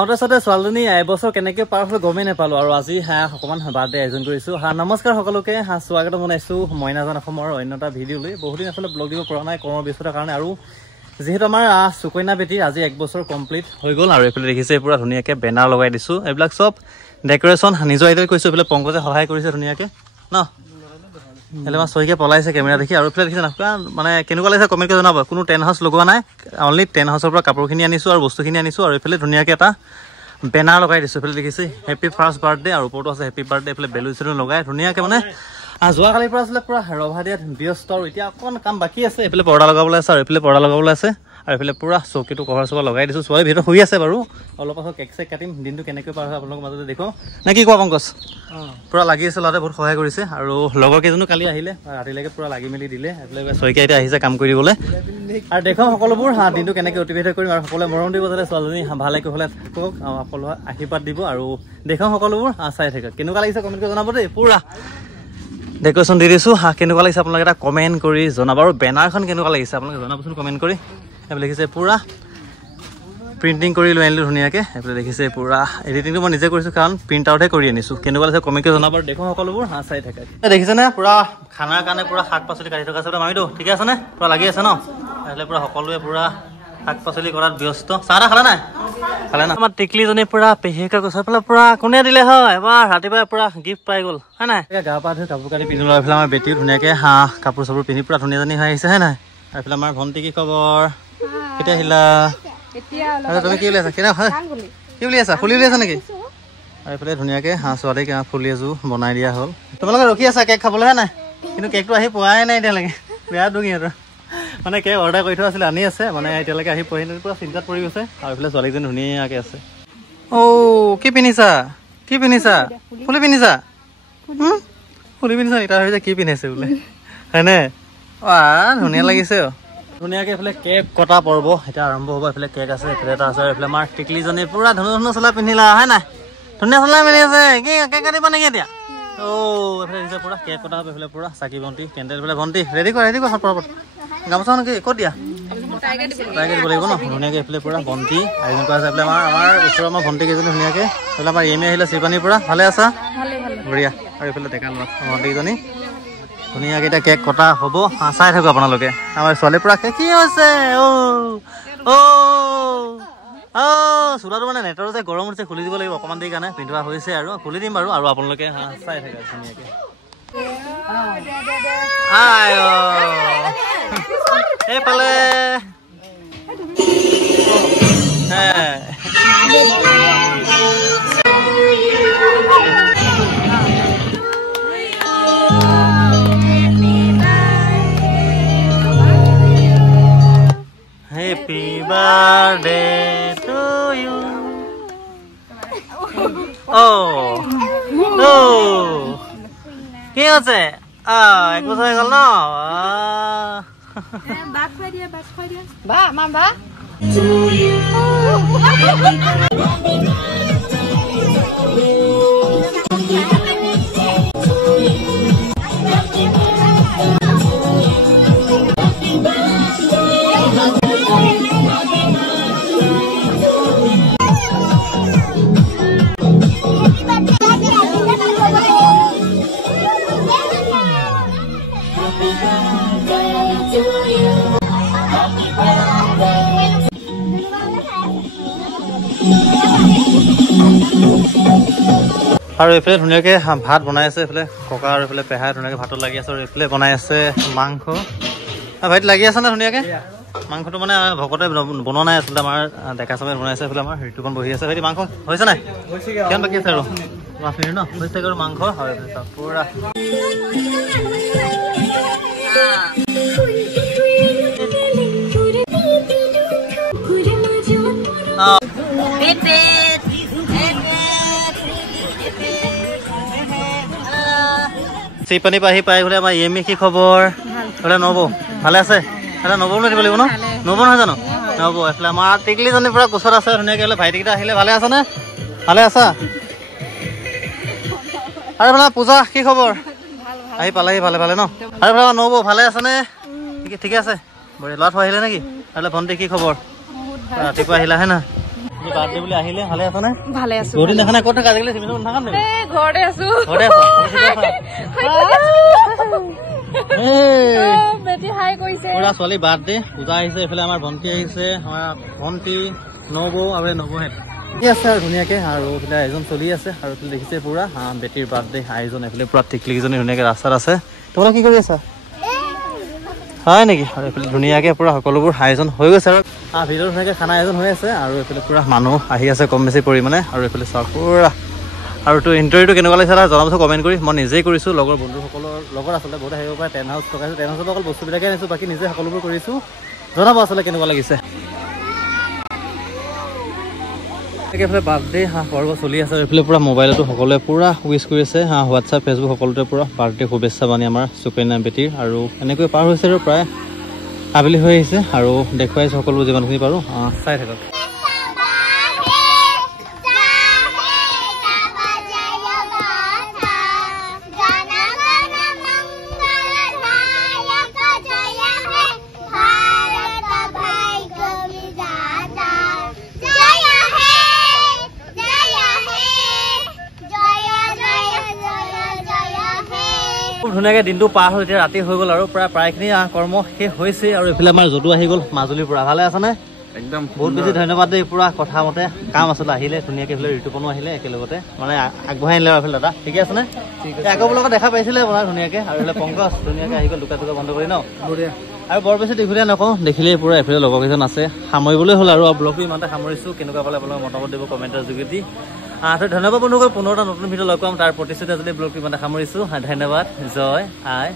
আউটাছতে ছোৱালীজনী এবছৰ কেনেকৈ পাৰ হ'ল গমেই নাপালোঁ আৰু আজি অকণমান বাৰ্থডে আয়োজন কৰিছোঁ নমস্কাৰ সকলোকে স্বাগতম জনাইছোঁ মই নাজান অসমৰ অন্য এটা ভিডিঅ' লৈ বহুদিন আচলতে ব্লগ দিব পৰা নাই কৰ্মৰ ব্যস্ততাৰ কাৰণে আৰু যিহেতু আমাৰ সুকন্যা বেটী আজি 1 বছৰ কমপ্লিট হৈ গ'ল আৰু এইফালে দেখিছে পুৰা ধুনীয়াকৈ বেনাৰ লগাই দিছোঁ এইবিলাক চব ডেকৰেশ্যন নিজৰ আইডিয়াত কৰিছোঁ এইফালে পংকজে সহায় কৰিছে ধুনীয়াকৈ ন এলে মই চহিকে পলাইছে কেমেৰা দেখি আৰু এইফালে দেখিছে না মানে কেনেকুৱা লাগিছে কমেণ্ট কৰি জনাব কোনো টেণ্ট হাউচ লগোৱা নাই অনলি টেণ্ট হাউচৰ পৰা কাপোৰখিনি আনিছোঁ আৰু বস্তুখিনি আনিছোঁ আৰু এইফালে ধুনীয়াকৈ এটা বেনাৰ লগাই দিছোঁ এইফালে দেখিছে হেপী ফাৰ্ষ্ট বাৰ্থডে আৰু ওপৰতো আছে হেপী বাৰ্থডে এইফালে বেলুন চেলুন লগাই ধুনীয়াকৈ মানে যোৱাকালিৰ পৰা আছিলে পুৰা ৰভা দিয়াত ব্যস্ত আৰু এতিয়া অকণ কাম বাকী আছে এইফালে পৰ্দা লগাবলৈ আছে আৰু এইফালে পৰ্দা লগাবলৈ আছে আৰু এইফালে পুৰা চকীটো কভাৰ চভাৰ লগাই দিছোঁ ছোৱালী ভিতৰত শুই আছে বাৰু অলপ পাছত কেক চেক কাটিম দিনটো কেনেকৈ পাৰ হয় আপোনালোকৰ মাজতে দেখো নে কি কোৱা পংকজ পুৰা লাগি আছে ল'ৰাটোৱে বহুত সহায় কৰিছে আৰু লগৰ কেইজনো কালি আহিলে ৰাতিলৈকে পুৰা লাগি মেলি দিলে এইফালে চৈকিয়া এতিয়া আহিছে কাম কৰি দিবলৈ আৰু দেখোঁ সকলোবোৰ দিনটো কেনেকৈ অতিবাহিত কৰিম আৰু সকলোৱে মৰম দিব যাতে ছোৱালীজনী ভালে কুশলে থাকক সকলোৱে আশীৰ্বাদ দিব আৰু দেখোঁ সকলোবোৰ চাই থাকক কেনেকুৱা লাগিছে কমেণ্ট কৰি জনাব দেই পুৰা ডেকৰেশ্যন দি দিছোঁ কেনেকুৱা লাগিছে আপোনালোকে এটা কমেণ্ট কৰি জনাব আৰু বেনাৰখন কেনেকুৱা লাগিছে আপোনালোকে জনাবচোন কমেণ্ট কৰি এইফালে দেখিছে পুৰা প্ৰিণ্টিং কৰি লৈ আনিলোঁ ধুনীয়াকৈ এইফালে দেখিছে পুৰা এডিটিংটো মই নিজে কৰিছোঁ কাৰণ প্ৰিণ্ট আউটহে কৰি আনিছোঁ কেনেকুৱা লাগিছে কমেণ্ট কৰি জনাব আৰু দেখোঁ সকলোবোৰ চাই থাকে দেখিছেনে পুৰা খানাৰ কাৰণে পুৰা শাক পাচলি কাটি থকা আছে মামিতো ঠিকে আছেনে পুৰা লাগি আছে ন এইফালে পুৰা সকলোৱে পুৰা শাক পাচলি কৰাত ব্যস্ত চাহ খালে নাই খালে না আমাৰ টিকলিজনী পুৰা পেহীয়েকে কৈছে এইফালে পুৰা কোনে দিলে হয় এবাৰ ৰাতিপুৱাই পুৰা গিফ্ট পাই গ'ল হয় নাই গা পা ধুই কাপোৰ কাটি পিন্ধি লোৱা এইফালে আমাৰ বেটীও ধুনীয়াকৈ কাপোৰ চাপোৰ পিন্ধি পুৰা ধুনীয়াজনী হৈ আহিছে হয় নাই এইফালে আমাৰ ভণ্টি কি খবৰ কেতিয়া আহিলা তুমি কি উলিয়াইছা কেনে কি উলিয়াইছা ফুলি উলিয়াইছা নেকি আৰু এইফালে ধুনীয়াকৈ ছোৱালীক ফুলি এযোৰ বনাই দিয়া হ'ল তোমালোকে ৰখি আছা কেক খাবলৈহে নাই কিন্তু কেকটো আহি পোৱাই নাই এতিয়ালৈকে বেয়া দুঙি সিহঁতৰ মানে কেক অৰ্ডাৰ কৰি থোৱা আছিলে আনি আছে মানে এতিয়ালৈকে আহি পোৱাহি নাই পুৰা চিন্তাত পৰি গৈছে আৰু এইফালে ছোৱালীজনী ধুনীয়াকৈ আছে কি পিন্ধিছা ফুলি পিন্ধিছা ফুলি পিন্ধিছা নি তাৰ ভাবিছে কি পিন্ধিছে বোলে হয়নে ধুনীয়া লাগিছে ধুনীয়াকৈ এইফালে কেক কটা পৰ্ব এতিয়া আৰম্ভ হ'ব এইফালে কেক আছে এইফালে এটা আছে এইফালে আমাৰ টিকলিজনী পুৰা ধুনীয়া চোলা পিন্ধিলা হয় নাই ধুনীয়া চোলা পিন্ধি আছে কি কেক কাটিবা নেকি এতিয়া এইফালে দিছে পুৰা কেক কটা হ'ব এইফালে পুৰা চাকি বন্তি কেণ্ডেল এইফালে ভণ্টি ৰেডি কৰা পৰ্বত গামোচা নেকি ক'ত দিয়া ট্ৰাই দিব লাগিব ন ধুনীয়াকৈ এইফালে পুৰা ভণ্টি আয়োজন কৰা আছে এইফালে আমাৰ ওচৰৰ আমাৰ ভণ্টি কেইজনী ধুনীয়াকৈ এইফালে আমাৰ এম আহিলে শ্ৰীপানীৰ পৰা ভালে আছা বঢ়িয়া আৰু এইফালে ডেকা ল'ৰা ভণ্টিকেইজনী ধুনীয়াকৈ এতিয়া কেক কটা হ'ব চাই থাকোঁ আপোনালোকে আমাৰ ছোৱালী পুৰা কি হৈছে চোলাটো মানে নেটৰ যে গৰম উঠিছে খুলি দিব লাগিব অকণমান দেৰি কাৰণে পিন্ধোৱা হৈছে আৰু খুলি দিম বাৰু আৰু আপোনালোকে চাই থাকে ধুনীয়াকৈ এইফালে Happy birthday to you. কি আছে 1 বছৰ হৈ গ'ল ন বাক খুৱাই দিয়া বা মা বা আৰু এইফালে ধুনীয়াকৈ ভাত বনাই আছে এইফালে ককা আৰু এইফালে পেহাই ধুনীয়াকৈ ভাতত লাগি আছে আৰু এইফালে বনাই আছে মাংস ভাইটি লাগি আছে নে ধুনীয়াকৈ মাংসটো মানে ভকতে বনোৱা নাই আচলতে আমাৰ ডেকা চামে বনাইছে এইফালে আমাৰ ঋতুখন বহি আছে ভাইটি মাংস হৈছে নাই কিমান বাকী আছে আৰু 5 মিনিট ন হৈছে আৰু মাংস হয় পুৰা চিপানী পাহি পাই বোলে আমাৰ এম কি খবৰ বোলে নব ভালে আছে এটা নব লৈ দিব লাগিব ন নব নহয় জানো নব এইফালে আমাৰ টিকলিজনী পুৰা কোচত আছে ধুনীয়াকৈ বোলে ভাইটিকেইটা আহিলে ভালে আছেনে ভালে আছা আৰু বোলে পূজা কি খবৰ আহি পালেহি ভালে ভালে ন আৰু বোলে নব ভালে আছেনে ঠিকে আছে বঢ়িয়া ল'ৰা থৈ আহিলে নেকি আৰু ভণ্টি কি খবৰ ৰাতিপুৱা আহিলা হে না বাৰ্থডে বুলি আহিলে ভালে আছ নে? ভালে আছো। বহুত দিন দেখা নাই, ক'ত থাকা আজিকালি? চিনি নাথাকা নেকি? ঘৰতে আছো। ঘৰতে আছা? বেটি হাই কৰিছে। পুৰা ছোৱালী বাৰ্থডে পূজা আহিছে, এইফালে আমাৰ ভণ্টি আহিছে, আমাৰ ভণ্টি নবৌ আৰু নবৌহেঁত ঠিক আছে আৰু ধুনীয়াকে আৰু এইফালে আয়োজন চলি আছে আৰু এইফালে দেখিছে পুৰা বেটিৰ বাৰ্থডে আয়োজন এইফালে পুৰা টিকলিকেইজনী ধুনীয়াকে ৰাস্তাত আছে। তোমালোকে কি কৰি আছা? হয় নেকি? আৰু এইফালে ধুনীয়াকে পুৰা সকলোবোৰ আয়োজন হৈ গৈছে আৰু ভিতৰত ধুনীয়াকে খানা আয়োজন হৈ আছে আৰু এইফালে পুৰা মানুহ আহি আছে কম বেছি পৰিমাণে আৰু এইফালে চোৱা পুৰা আৰু তো ইণ্টাৰভিউটো কেনেকুৱা লাগিছে জনাবচোন কমেণ্ট কৰি। মই নিজেই কৰিছোঁ, লগৰ বন্ধুসকলৰ লগত আচলতে বহুত আহিব পাৰে। টেণ্ট হাউচ লগাইছোঁ, টেণ্ট হাউচত অকল বস্তুবিলাকে আনিছোঁ, বাকী নিজে সকলোবোৰ কৰিছোঁ। জনাব আচলতে কেনেকুৱা লাগিছে। এইফালে বাৰ্থডে পৰ্ব চলি আছে, এইফালে পুৰা মোবাইলতো সকলোৱে পুৰা উইচ কৰি আছে হোৱাটছআপ ফেচবুক সকলোতে পুৰা বাৰ্থডে শুভেচ্ছা বাণী আমাৰ সুকন্যা বেটীৰ আৰু এনেকৈ পাৰ হৈছে আৰু প্ৰায় আবেলি হৈ আহিছে আৰু দেখুৱাইছোঁ সকলো যিমানখিনি পাৰোঁ চাই থাকক। ধুনীয়াকে দিনটো পাৰ হ'ল, এতিয়া ৰাতি হৈ গ'ল আৰু প্ৰায়খিনি কৰ্ম শেষ হৈছে আৰু এইফালে আমাৰ যদু আহি গ'ল মাজুলীৰ পৰা। ভালে আছেনে? একদম বহুত বেছি ধন্যবাদ দেই, পুৰা কথা মতে কাম আচলতে আহিলে ধুনীয়াকে এইফালে ঋতুপনো আহিলে একেলগতে মানে আগবঢ়াই আনিলে এইফালে দাদা ঠিকে আছেনে? আকৌ লগত দেখা পাইছিলে বনাই ধুনীয়াকে আৰু এইফালে পংকজ ধুনীয়াকে আহি গ'ল দোকান বন্ধ কৰি ন আৰু বৰ বেছি দীঘলীয়া নকওঁ, দেখিলেই পুৰা এইফালে লগৰ কেইজন আছে। সামৰিবলৈ হ'ল আৰু ব্লগটো ইমানতে সামৰিছোঁ। কেনেকুৱা পালে আপোনালোকে মতামত দিব কমেণ্টৰ যোগেদি। ধন্যবাদ বন্ধুসকল, পুনৰ এটা নতুন ভিডিঅ' লগ পাম তাৰ প্ৰতিশ্ৰুতি আজিলৈ ব্লগটো ইমানতে সামৰিছোঁ। ধন্যবাদ, জয় আই।